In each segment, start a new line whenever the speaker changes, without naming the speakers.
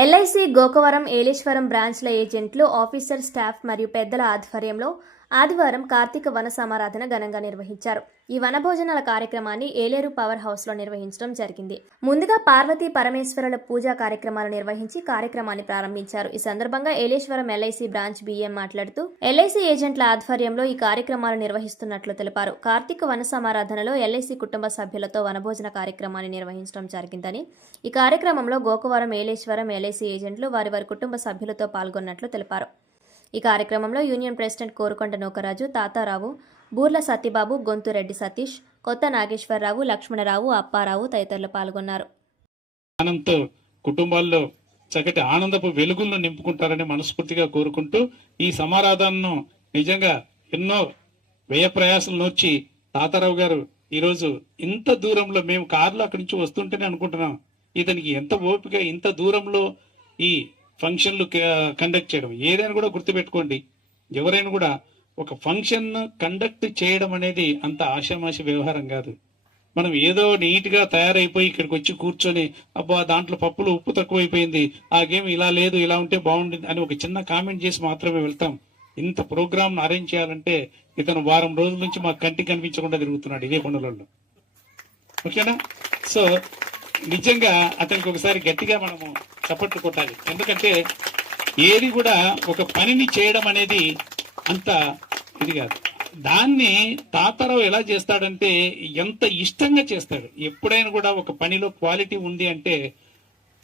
LIC Gokavaram Yeleswaram బ్రాంచ్ల ఏజెంట్లు officer staff మరియు పెద్దల ఆధ్వర్యంలో ఆదివారం కార్తీక వన సమారాధన ఘనంగా నిర్వహించారు. ఈ వనభోజనాల కార్యక్రమాన్ని ఏలేరు పవర్ హౌస్లో నిర్వహించడం జరిగింది. ముందుగా పార్వతీ పరమేశ్వరుల పూజా కార్యక్రమాలు నిర్వహించి కార్యక్రమాన్ని ప్రారంభించారు. ఈ సందర్భంగా ఏలేశ్వరం ఎల్ఐసి బ్రాంచ్ బిఎం మాట్లాడుతూ ఎల్ఐసి ఏజెంట్ల ఆధ్వర్యంలో ఈ కార్యక్రమాలు నిర్వహిస్తున్నట్లు తెలిపారు. కార్తీక వన సమారాధనలో ఎల్ఐసి కుటుంబ సభ్యులతో వనభోజన కార్యక్రమాన్ని నిర్వహించడం జరిగిందని ఈ కార్యక్రమంలో గోకవరం ఏలేశ్వరం ఎల్ఐసి ఏజెంట్లు వారి వారి కుటుంబ సభ్యులతో పాల్గొన్నట్లు తెలిపారు. ఈ కార్యక్రమంలో యూనియన్ ప్రెసిడెంట్ కోరుకొండ నోకరాజు తాతారావు బూర్ల సత్యబాబు గొంతురెడ్డి సతీష్ కొత్త నాగేశ్వరరావు లక్ష్మణరావు అప్పారావు తదితరులు పాల్గొన్నారు.
కుటుంబాల్లో చక్కటి ఆనందపు వెలుగులను నింపుకుంటారని మనస్ఫూర్తిగా కోరుకుంటూ ఈ సమారాధనను నిజంగా ఎన్నో వ్యయ ప్రయాసం నోర్చి తాతారావు గారు ఈరోజు ఇంత దూరంలో మేము కారులో అక్కడి నుంచి వస్తుంటేనే అనుకుంటున్నాం. ఇతనికి ఎంత ఓపిక ఇంత దూరంలో ఈ ఫంక్షన్లు కండక్ట్ చేయడం. ఏదైనా కూడా గుర్తుపెట్టుకోండి. ఎవరైనా కూడా ఒక ఫంక్షన్ కండక్ట్ చేయడం అనేది అంత ఆషామాషి వ్యవహారం కాదు. మనం ఏదో నీట్గా తయారైపోయి ఇక్కడికి వచ్చి కూర్చొని అబ్బా దాంట్లో పప్పులు ఉప్పు తక్కువైపోయింది ఆ గేమ్ ఇలా లేదు ఇలా ఉంటే బాగుంటుంది అని ఒక చిన్న కామెంట్ చేసి మాత్రమే వెళ్తాం. ఇంత ప్రోగ్రామ్ అరేంజ్ చేయాలంటే ఇతను వారం రోజుల నుంచి మా కంటికి కనిపించకుండా తిరుగుతున్నాడు ఇదే పనులలో ఓకేనా? సో నిజంగా అతనికి ఒకసారి గట్టిగా మనము చప్పట్లు కొట్టాలి ఎందుకంటే ఏది కూడా ఒక పనిని చేయడం అనేది అంత ఇది కాదు. దాన్ని తాతారావు ఎలా చేస్తాడంటే ఎంత ఇష్టంగా చేస్తాడు. ఎప్పుడైనా కూడా ఒక పనిలో క్వాలిటీ ఉంది అంటే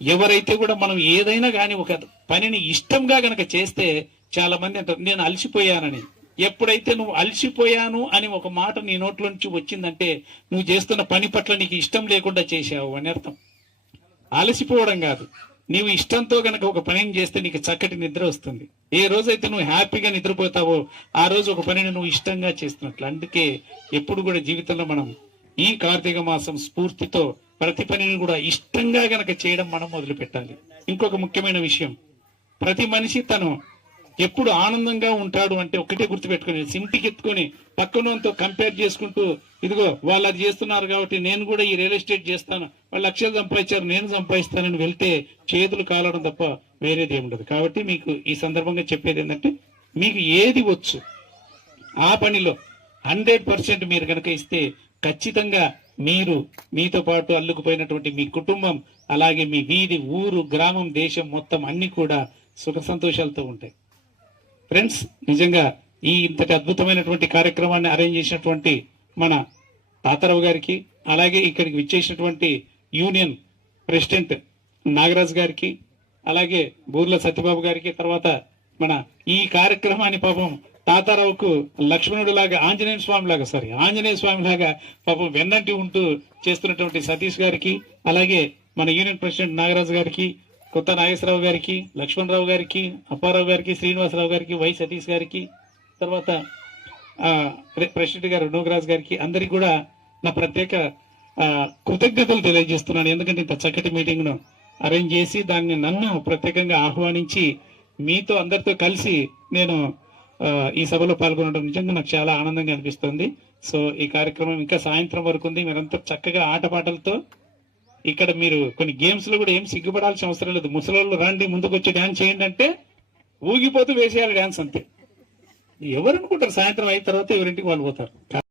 ఎవరైతే కూడా మనం ఏదైనా కానీ ఒక పనిని ఇష్టంగా గనక చేస్తే చాలా మంది అంటారు నేను అలసిపోయానని. ఎప్పుడైతే నువ్వు అలసిపోయాను అని ఒక మాట నీ నోట్లో నుంచి వచ్చిందంటే నువ్వు చేస్తున్న పని పట్ల నీకు ఇష్టం లేకుండా చేసావు అని అర్థం. అలసిపోవడం కాదు. నీవు ఇష్టంతో గనక ఒక పనిని చేస్తే నీకు చక్కటి నిద్ర వస్తుంది. ఏ రోజైతే నువ్వు హ్యాపీగా నిద్రపోతావో ఆ రోజు ఒక పనిని నువ్వు ఇష్టంగా చేస్తున్నట్లు. అందుకే ఎప్పుడు కూడా జీవితంలో మనం ఈ కార్తీక మాసం స్ఫూర్తితో ప్రతి పనిని కూడా ఇష్టంగా గనక చేయడం మనం మొదలు పెట్టాలి ఇంకొక ముఖ్యమైన విషయం. ప్రతి మనిషి తను ఎప్పుడు ఆనందంగా ఉంటాడు అంటే ఒకటే గుర్తుపెట్టుకుని సింటికి ఎత్తుకొని పక్కనంతో కంపేర్ చేసుకుంటూ ఇదిగో వాళ్ళు అది చేస్తున్నారు కాబట్టి నేను కూడా ఈ రియల్ ఎస్టేట్ చేస్తాను. వాళ్ళు లక్షలు సంపాదించారు నేను సంపాదిస్తానని వెళ్తే చేతులు కాలడం తప్ప వేరేది ఏముండదు కాబట్టి మీకు ఈ సందర్భంగా చెప్పేది ఏంటంటే మీకు ఏది వచ్చు ఆ పనిలో హండ్రెడ్ పర్సెంట్ మీరు కనుక ఇస్తే ఖచ్చితంగా మీరు మీతో పాటు అల్లుకుపోయినటువంటి మీ కుటుంబం అలాగే మీ వీధి ఊరు గ్రామం దేశం మొత్తం అన్ని కూడా సుఖ సంతోషాలతో ఉంటాయి. ఫ్రెండ్స్ నిజంగా ఈ ఇంతటి అద్భుతమైనటువంటి కార్యక్రమాన్ని అరేంజ్ చేసినటువంటి మన తాతారావు గారికి అలాగే ఇక్కడికి విచ్చేసినటువంటి యూనియన్ ప్రెసిడెంట్ నాగరాజ్ గారికి అలాగే బూర్ల సత్యబాబు గారికి తర్వాత మన ఈ కార్యక్రమాన్ని పాపం తాతారావుకు లక్ష్మణుడు లాగా ఆంజనేయ స్వామి లాగా సారీ ఆంజనేయ స్వామి లాగా పాపం వెన్నంటి ఉంటూ చేస్తున్నటువంటి సతీష్ గారికి అలాగే మన యూనియన్ ప్రెసిడెంట్ నాగరాజు గారికి కొత్త నాగేశ్వరరావు గారికి లక్ష్మణరావు గారికి అప్పారావు గారికి శ్రీనివాసరావు గారికి వై సతీష్ గారికి తర్వాత ప్రెసిడెంట్ గారు నోగరాజ్ గారికి అందరికి కూడా నా ప్రత్యేక కృతజ్ఞతలు తెలియజేస్తున్నాను. ఎందుకంటే ఇంత చక్కటి మీటింగ్ను అరేంజ్ చేసి దాన్ని నన్ను ప్రత్యేకంగా ఆహ్వానించి మీతో అందరితో కలిసి నేను ఈ సభలో పాల్గొనడం నిజంగా నాకు చాలా ఆనందంగా అనిపిస్తుంది. సో ఈ కార్యక్రమం ఇంకా సాయంత్రం వరకు ఉంది. మీరంతా చక్కగా ఆటపాటలతో ఇక్కడ మీరు కొన్ని గేమ్స్లో కూడా ఏం సిగ్గుపడాల్సిన అవసరం లేదు. ముసలోళ్ళు రండి ముందుకు వచ్చి డాన్స్ చేయండి అంటే ఊగిపోతూ వేసేయాలి డాన్స్ అంతే. ఎవరు అనుకుంటారు సాయంత్రం అయిన తర్వాత ఎవరింటికి వాళ్ళు పోతారు?